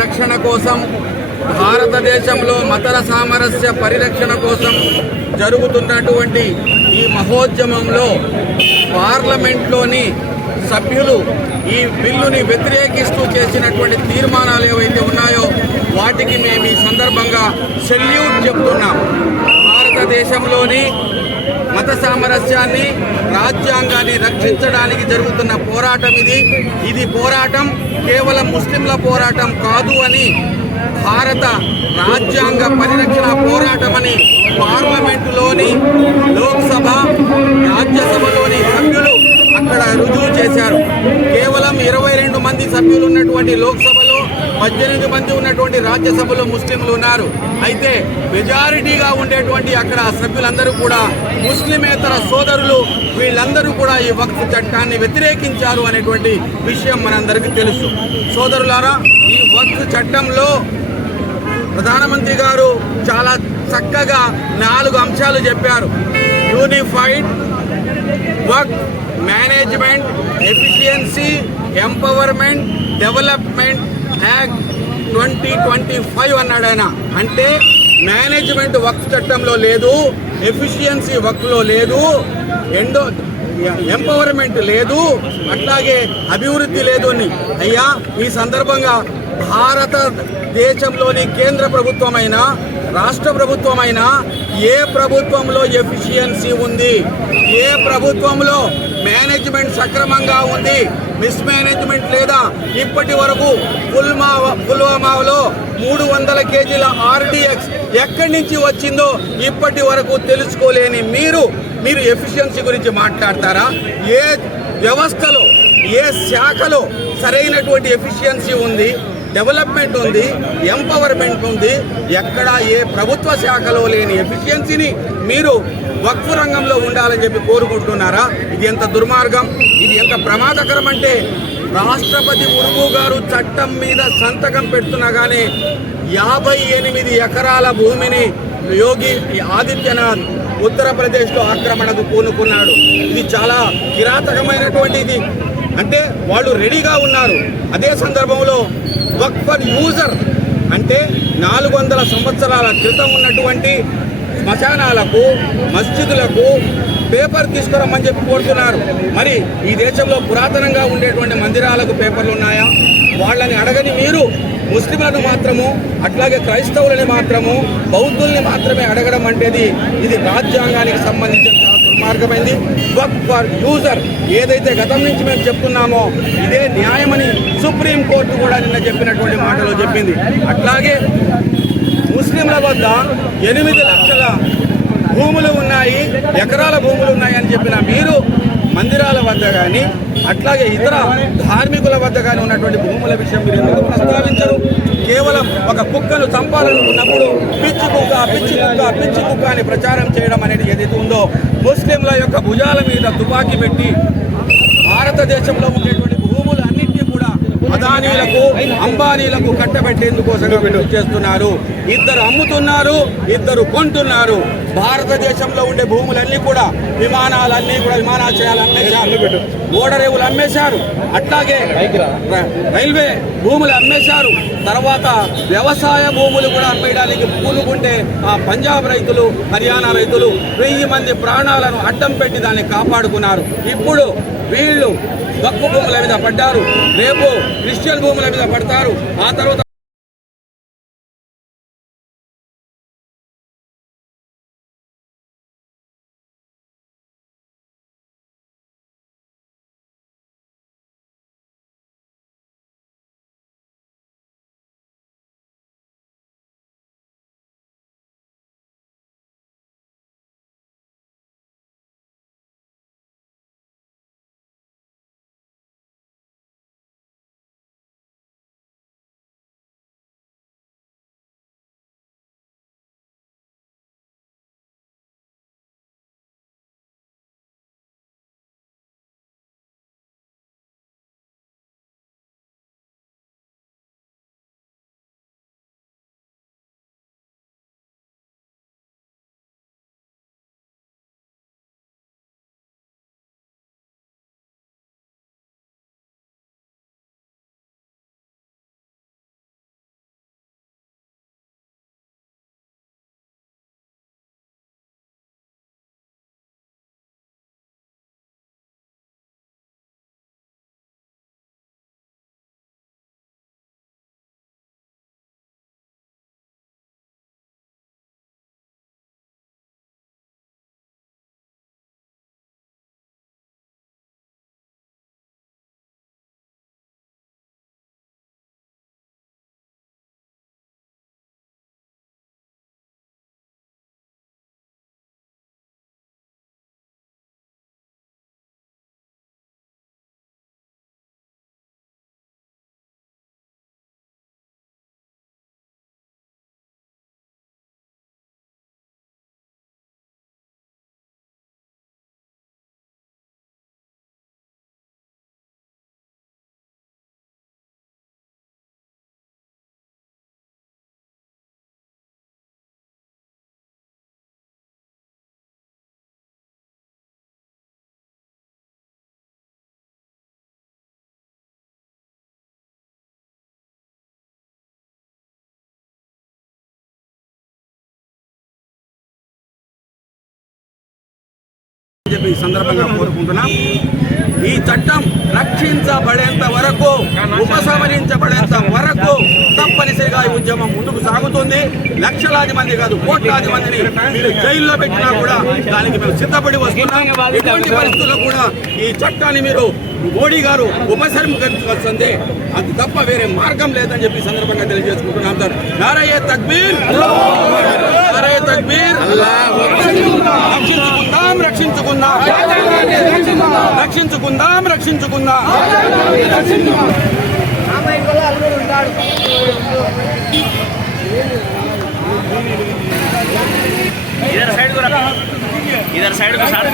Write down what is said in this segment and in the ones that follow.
రక్షణ కోసం భారతదేశంలో మతల సామరస్య పరిరక్షణ కోసం జరుగుతున్నటువంటి ఈ మహోద్యమంలో పార్లమెంట్లోని సభ్యులు ఈ బిల్లుని వ్యతిరేకిస్తూ చేసినటువంటి తీర్మానాలు ఏవైతే ఉన్నాయో వాటికి మేము ఈ సందర్భంగా సెల్యూట్ చెప్తున్నాం. భారతదేశంలోని మత సామరస్యాన్ని రాజ్యాంగాన్ని రక్షించడానికి జరుగుతున్న పోరాటం ఇది. ఇది పోరాటం కేవలం ముస్లింల పోరాటం కాదు అని భారత రాజ్యాంగ పరిరక్షణ పోరాటమని పార్లమెంటులోని లోక్సభ రాజ్యసభలోని సభ్యులు అక్కడ రుజువు చేశారు. కేవలం ఇరవై రెండు మంది సభ్యులు ఉన్నటువంటి లోక్సభలో పద్దెనిమిది మంది ఉన్నటువంటి రాజ్యసభలో ముస్లింలు ఉన్నారు. అయితే మెజారిటీగా ఉండేటువంటి అక్కడ సభ్యులందరూ కూడా ముస్లిమేతర సోదరులు వీళ్ళందరూ కూడా ఈ వక్ఫ్ చట్టాన్ని వ్యతిరేకించారు అనేటువంటి విషయం మనందరికీ తెలుసు. సోదరులారా ఈ వక్ఫ్ చట్టంలో ప్రధానమంత్రి గారు చాలా చక్కగా నాలుగు అంశాలు చెప్పారు. Unified work management efficiency empowerment development act twenty twenty five అన్నాడు ఆయన. అంటే మేనేజ్మెంట్ వర్క్ చట్టంలో లేదు ఎఫిషియన్సీ వర్క్లో లేదు ఎండో ఎంపవర్మెంట్ లేదు అట్లాగే అభివృద్ధి లేదు అని. అయ్యా ఈ సందర్భంగా భారతదేశంలోని కేంద్ర ప్రభుత్వమైనా రాష్ట్ర ప్రభుత్వమైనా ఏ ప్రభుత్వంలో ఎఫిషియన్సీ ఉంది? ఏ ప్రభుత్వంలో మేనేజ్మెంట్ సక్రమంగా ఉంది? మిస్మేనేజ్మెంట్ లేదా ఇప్పటి వరకు పుల్మా పుల్వామాలో మూడు వందల కేజీల ఆర్డీఎక్స్ ఎక్కడి నుంచి వచ్చిందో ఇప్పటి వరకు తెలుసుకోలేని మీరు మీరు ఎఫిషియన్సీ గురించి మాట్లాడతారా? ఏ వ్యవస్థలో ఏ శాఖలో సరైనటువంటి ఎఫిషియన్సీ ఉంది? డెవలప్మెంట్ ఉంది ఎంపవర్మెంట్ ఉంది. ఎక్కడ ఏ ప్రభుత్వ శాఖలో లేని ఎఫిషియన్సీని మీరు వక్ఫ్ రంగంలో ఉండాలని చెప్పి కోరుకుంటున్నారా? ఇది ఎంత దుర్మార్గం? ఇది ఎంత ప్రమాదకరం అంటే రాష్ట్రపతి ముర్ము గారు చట్టం మీద సంతకం పెడుతున్నా కానీ యాభై ఎనిమిది ఎకరాల భూమిని యోగి ఆదిత్యనాథ్ ఉత్తరప్రదేశ్లో ఆక్రమణకు పూనుకున్నాడు. ఇది చాలా కిరాతకమైనటువంటిది. అంటే వాళ్ళు రెడీగా ఉన్నారు. అదే సందర్భంలో వక్ఫర్ యూజర్ అంటే నాలుగు వందల సంవత్సరాల క్రితం ఉన్నటువంటి శ్మశానాలకు మస్జిదులకు పేపర్ తీసుకురమ్మని చెప్పి కోరుతున్నారు. మరి ఈ దేశంలో పురాతనంగా ఉండేటువంటి మందిరాలకు పేపర్లు ఉన్నాయా? వాళ్ళని అడగని మీరు ముస్లింలను మాత్రము అట్లాగే క్రైస్తవులని మాత్రము బౌద్ధుల్ని మాత్రమే అడగడం అంటేది ఇది రాజ్యాంగానికి సంబంధించిన మార్గమైంది. వర్క్ ఫర్ యూజర్ ఏదైతే గతం నుంచి మేము చెప్తున్నామో ఇదే న్యాయమని సుప్రీం కోర్టు కూడా నిన్న చెప్పినటువంటి మాటలో చెప్పింది. అట్లాగే ముస్లింల వద్ద ఎనిమిది లక్షల భూములు ఉన్నాయి ఎకరాల భూములు ఉన్నాయి అని చెప్పిన మీరు మందిరాల వద్ద కానీ అట్లాగే ఇతర ధార్మికుల వద్ద కానీ ఉన్నటువంటి భూముల విషయం మీరు ఎందుకు ప్రస్తావించరు? కేవలం ఒక కుక్కను చంపాలనుకున్నప్పుడు పిచ్చి కుక్క పిచ్చి కుక్క పిచ్చి కుక్క అని ప్రచారం చేయడం అనేది ఏదైతే ఉందో ముస్లింల యొక్క భుజాల మీద తుపాకీ పెట్టి భారతదేశంలో ఉండేటువంటి అదానీలకు అంబానీలకు కట్టబెట్టేందుకోసం చేస్తున్నారు. ఇద్దరు అమ్ముతున్నారు ఇద్దరు కొంటున్నారు. భారతదేశంలో ఉండే భూములన్నీ కూడా విమానాలన్నీ కూడా విమానాశ్రయాలు అమ్మేశారు. ఓడరేవులు అమ్మేశారు అట్లాగే రైల్వే భూములు అమ్మేశారు. తర్వాత వ్యవసాయ భూములు కూడా అమ్మేయడానికి పూనుకుంటే ఆ పంజాబ్ రైతులు హర్యానా రైతులు వెయ్యి మంది ప్రాణాలను అడ్డం పెట్టి దాన్ని కాపాడుకున్నారు. ఇప్పుడు వీళ్ళు దక్కు భూముల మీద పడ్డారు. రేపు క్రిస్టియన్ భూముల మీద పడతారు. ఆ తర్వాత చెప్పి ఈ సందర్భంగా కోరుకుంటున్నాం. ఈ చట్టం రక్షించబడేంత వరకు ఉపసంహరించబడేంత వరకు తప్పనిసరిగా ఈ ఉద్యమం ముందుకు సాగుతుంది. లక్షలాది మంది కాదు కోట్లాది మందిని మీరు జైల్లో పెట్టినా కూడా దానికి మేము సిద్ధపడి వస్తున్నాం. ఎటువంటి పరిస్థితుల్లో కూడా ఈ చట్టాన్ని మీరు మోడీ గారు ఉపసంహరించవలసిందే. అది తప్ప వేరే మార్గం లేదని చెప్పి సందర్భంగా తెలియజేసుకుంటున్నాం సార్. నారయ్య తక్బీర్! నారయ్య తక్బీర్! రక్షించుకుందాం రక్షించుకుందాం. రక్షించుకుందాం రక్షించుకుందాం. ఇదర్ సైడ్ ఇదర్ సైడ్ సార్.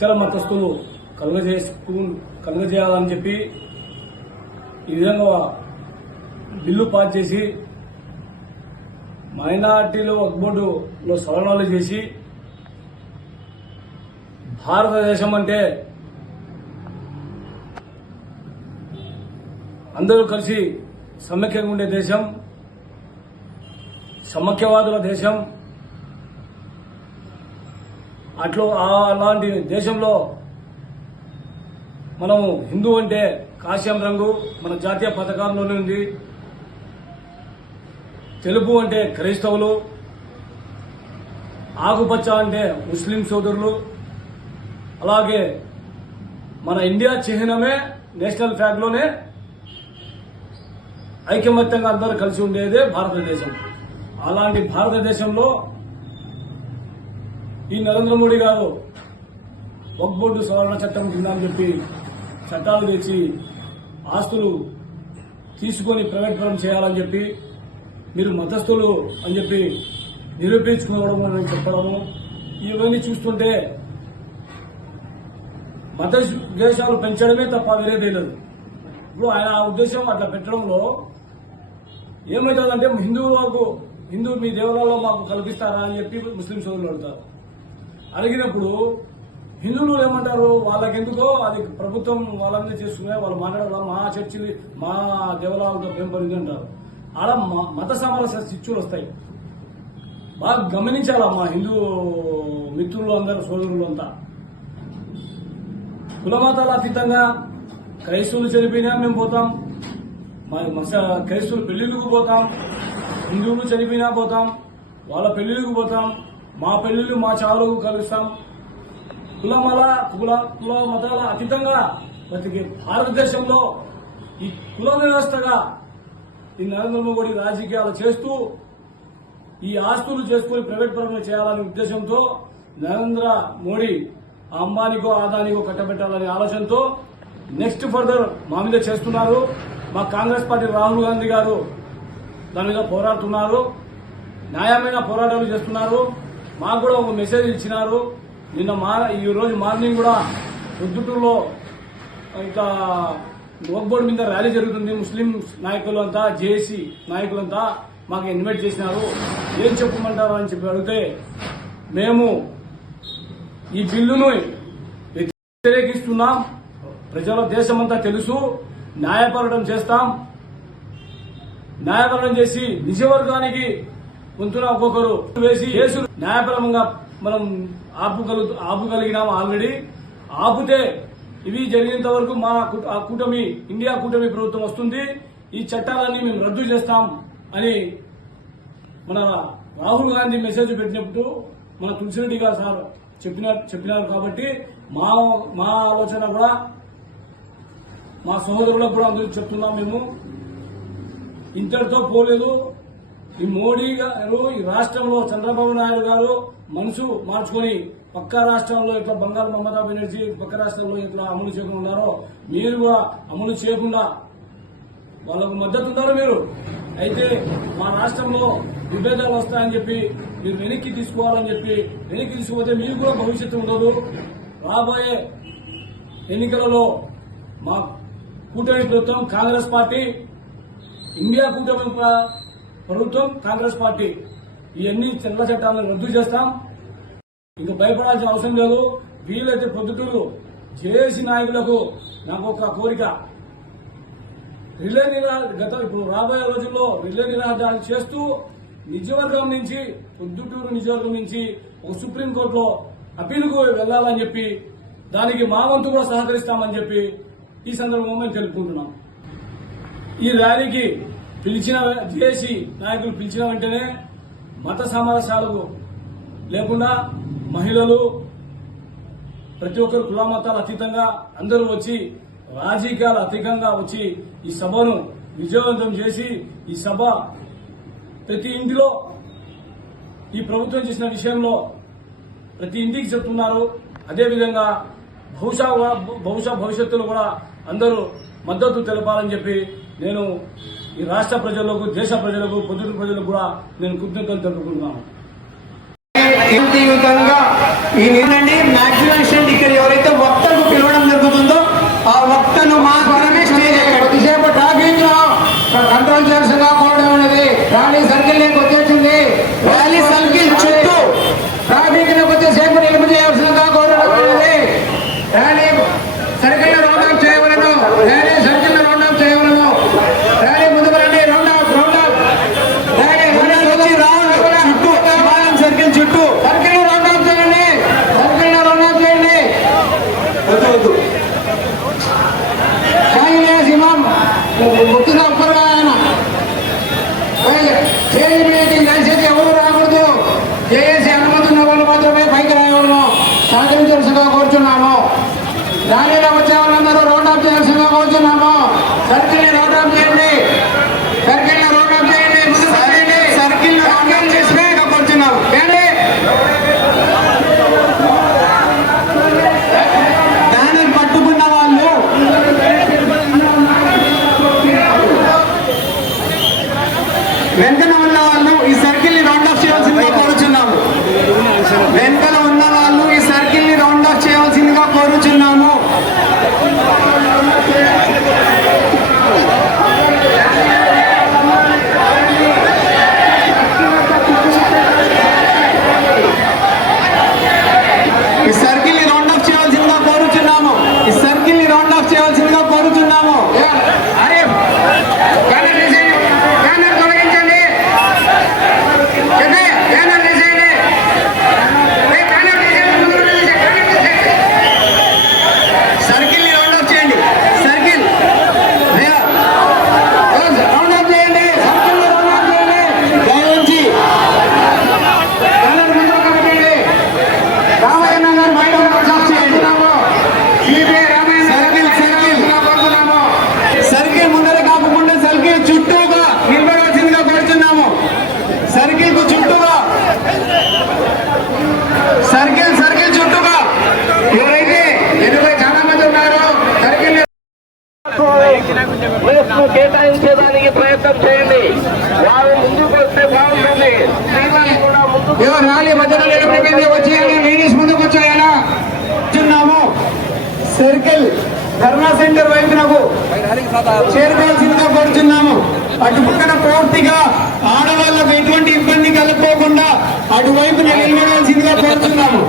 ఇతర మతస్థులు కలుగజేసుకు కలుగజేయాలని చెప్పి ఈ విధంగా బిల్లు పాస్ చేసి మైనార్టీలు ఒక్బోర్డులో సవరణలు చేసి భారతదేశం అంటే అందరూ కలిసి సమైక్యంగా ఉండే దేశం సమైక్యవాదుల దేశం అట్లో అలాంటి దేశంలో మనము హిందూ అంటే కాశ్యం రంగు మన జాతీయ పథకంలోనే ఉంది. తెలుపు అంటే క్రైస్తవులు ఆకుపచ్చ అంటే ముస్లిం సోదరులు అలాగే మన ఇండియా చిహ్నమే నేషనల్ ఫ్లాగ్లోనే ఐకమత్యంగా అందరూ కలిసి ఉండేదే భారతదేశం. అలాంటి భారతదేశంలో ఈ నరేంద్ర మోడీ గారు వక్ బోర్డు సవరణ చట్టం కింద అని చెప్పి చట్టాలు తెచ్చి ఆస్తులు తీసుకొని ప్రైవేట్ చేయాలని చెప్పి మీరు మతస్థులు అని చెప్పి నిరూపించుకోవడం అని చెప్పడము ఇవన్నీ చూస్తుంటే మత దేశాలు పెంచడమే తప్ప వేరేదే లేదు. ఇప్పుడు ఆయన ఆ ఉద్దేశం అట్లా పెట్టడంలో ఏమవుతుందంటే హిందువులకు హిందూ మీ దేవాలయంలో మాకు కల్పిస్తారా అని చెప్పి ముస్లిం సోదరులు అడుగుతారు. అడిగినప్పుడు హిందువులు ఏమంటారు? వాళ్ళకెందుకో? అది ప్రభుత్వం వాళ్ళ మీద చేసుకునే వాళ్ళు మాట్లాడారు మా చర్చి మా దేవాలయాలతో పెంపొంది అంటారు. ఆడ మ- మత సామరస్య చిచ్చులు వస్తాయి. బాగా గమనించాలా మా హిందూ మిత్రులు అందరు సోదరులు అంతా? కులమతాల అతీతంగా క్రైస్తవులు చనిపోయినా మేము పోతాం. మా మస క్రైస్తవులు పెళ్ళిళ్ళకు పోతాం. హిందువులు చనిపోయినా పోతాం. వాళ్ళ పెళ్ళిళ్ళకు పోతాం. మా పెళ్ళిళ్ళు మా చావులకు కలుస్తాం. కులమల కుల కుల మతాల అతీతంగా ప్రతి భారతదేశంలో ఈ కుల వ్యవస్థగా ఈ నరేంద్ర మోడీ రాజకీయాలు చేస్తూ ఈ ఆస్తులు చేసుకుని ప్రైవేట్ పరంగా చేయాలనే ఉద్దేశంతో నరేంద్ర మోడీ అంబానీకో ఆదానికో కట్టబెట్టాలనే ఆలోచనతో నెక్స్ట్ ఫర్దర్ మా మీద చేస్తున్నారు. మా కాంగ్రెస్ పార్టీ రాహుల్ గాంధీ గారు దాని మీద పోరాడుతున్నారు. న్యాయమైన పోరాటాలు చేస్తున్నారు. మాకు కూడా ఒక మెసేజ్ ఇచ్చినారు. నిన్న మా ఈరోజు మార్నింగ్ కూడా పొద్దుటూరులో ఇంకా వక్ బోర్డు మీద ర్యాలీ జరుగుతుంది. ముస్లిం నాయకులు అంతా జేఏసీ నాయకులంతా మాకు ఇన్వైట్ చేసినారు. ఏం చెప్పమంటారు అని చెప్పి అడిగితే మేము ఈ బిల్లును వ్యతిరేకిస్తున్నాం. ప్రజల దేశమంతా తెలుసు. న్యాయపరటం చేస్తాం. న్యాయపరం చేసి నిజవర్గానికి వంతున ఒక్కొక్కరు వేసి కేసులు న్యాయపరంగా మనం ఆపుగలు ఆపగలిగినాం ఆల్రెడీ. ఆపితే ఇవి జరిగేంత వరకు మా ఆ కూటమి ఇండియా కూటమి ప్రభుత్వం వస్తుంది. ఈ చట్టాలన్నీ మేము రద్దు చేస్తాం అని మన రాహుల్ గాంధీ మెసేజ్ పెట్టినప్పుడు మన తులసిరెడ్డి గారు సార్ చెప్పిన చెప్పినారు కాబట్టి మా మా ఆలోచన కూడా మా సహోదరులకు కూడా అందరూ చెప్తున్నాం మేము. ఇంతటితో పోలేదు. ఈ మోడీ గారు ఈ రాష్ట్రంలో చంద్రబాబు నాయుడు గారు మనసు మార్చుకొని పక్క రాష్ట్రంలో ఇట్లా బంగారు మమతా బెనర్జీ పక్క రాష్ట్రంలో ఇట్లా అమలు చేయకుండా ఉన్నారో మీరు కూడా అమలు చేయకుండా వాళ్ళకు మద్దతు ఉన్నారు మీరు. అయితే మా రాష్ట్రంలో విభేదాలు వస్తాయని చెప్పి మీరు వెనక్కి తీసుకోవాలని చెప్పి వెనక్కి తీసుకుపోతే మీరు కూడా భవిష్యత్తు ఉండదు. రాబోయే ఎన్నికలలో మా కూటమి ప్రభుత్వం కాంగ్రెస్ పార్టీ ఇండియా కూటమి ప్రభుత్వం కాంగ్రెస్ పార్టీ ఇవన్నీ చిన్న చట్టాలను రద్దు చేస్తాం. ఇంకా భయపడాల్సిన అవసరం లేదు. వీలైతే పొద్దుటూరు జేఏసీ నాయకులకు నాకు ఒక కోరిక. రిలే నిరాహార గత ఇప్పుడు రాబోయే రోజుల్లో రిలే నిరాహారాలు చేస్తూ నిజవర్గం నుంచి పొద్దుటూరు నిజవర్గం నుంచి ఒక సుప్రీంకోర్టులో అప్పీలుకు వెళ్ళాలని చెప్పి దానికి మా వంతు కూడా సహకరిస్తామని చెప్పి ఈ సందర్భంగా మేము తెలుపుకుంటున్నాం. ఈ ర్యాలీకి పిలిచిన జేఏసీ నాయకులు పిలిచిన వెంటనే మత సమావేశాలు లేకుండా మహిళలు ప్రతి ఒక్కరు కుల మతాలు అతీతంగా అందరూ వచ్చి రాజకీయాలు అతీతంగా వచ్చి ఈ సభను విజయవంతం చేసి ఈ సభ ప్రతి ఇంటిలో ఈ ప్రభుత్వం చేసిన విషయంలో ప్రతి ఇంటికి చెప్తున్నారు. అదేవిధంగా బహుశా బహుశా భవిష్యత్తులో కూడా అందరూ మద్దతు తెలపాలని చెప్పి నేను ఈ రాష్ట్ర ప్రజలకు దేశ ప్రజలకు పొద్దుటి ప్రజలకు కూడా నేను కృతజ్ఞతలు తెలుపుకుంటున్నాను. విధంగా ఈ నిర్ణయం మాక్సిమం ఇక్కడ ఎవరైతే వక్తకు ధర్నా సెంటర్ వైపునకు చేరవలసిందిగా చేరుకోవాల్సిందిగా కోరుచున్నాము. అటు పక్కన పూర్తిగా ఆడవాళ్ళకు ఎటువంటి ఇబ్బంది కలుపుకోకుండా అటువైపున నిలబడాల్సిందిగా కోరుచున్నాము.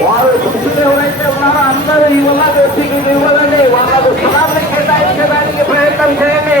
వారు చుట్టూ ఎవరైతే ఉన్నారో అందరూ ఈ వ్యక్తికి ఇవ్వాలండి వాళ్ళకు స్థలాన్ని కేటాయించడానికి ప్రయత్నం చేయండి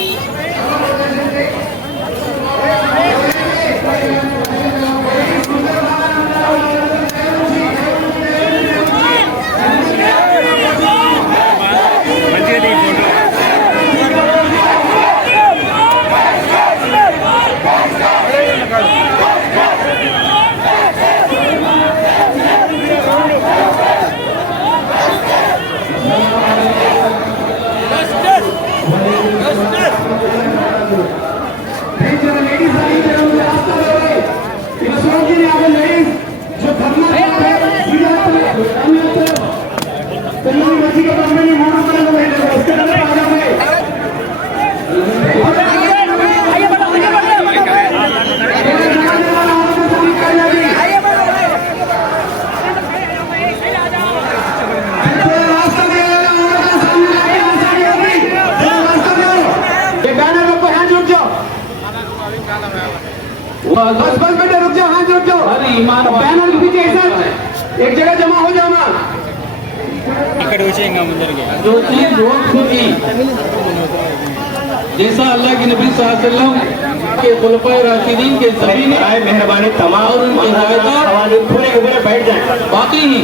बस बस बेटा रुक जाओ हाथ रुक जाओ। हर ईमान बैनर के पीछे एक एक जगह जमा हो जाओ ना जो चीज़ रोक थी जैसा अल्लाह के नबी सल्लल्लाहु अलैहि वसल्लम के खुलफाए राशिदीन के सभी ने आए मेहरबानी तमाम और उनकी हिदायतों पूरे के पूरे बैठ जाए। बाकी ही।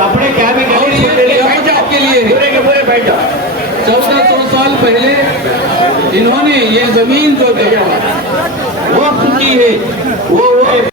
कपड़े क्या भी और ये रियासत के लिए पूरे के पूरे बैठ जाओ। चौदह सौ साल पहले इन्होंने ये ज़मीन जो वक्त की है वो वो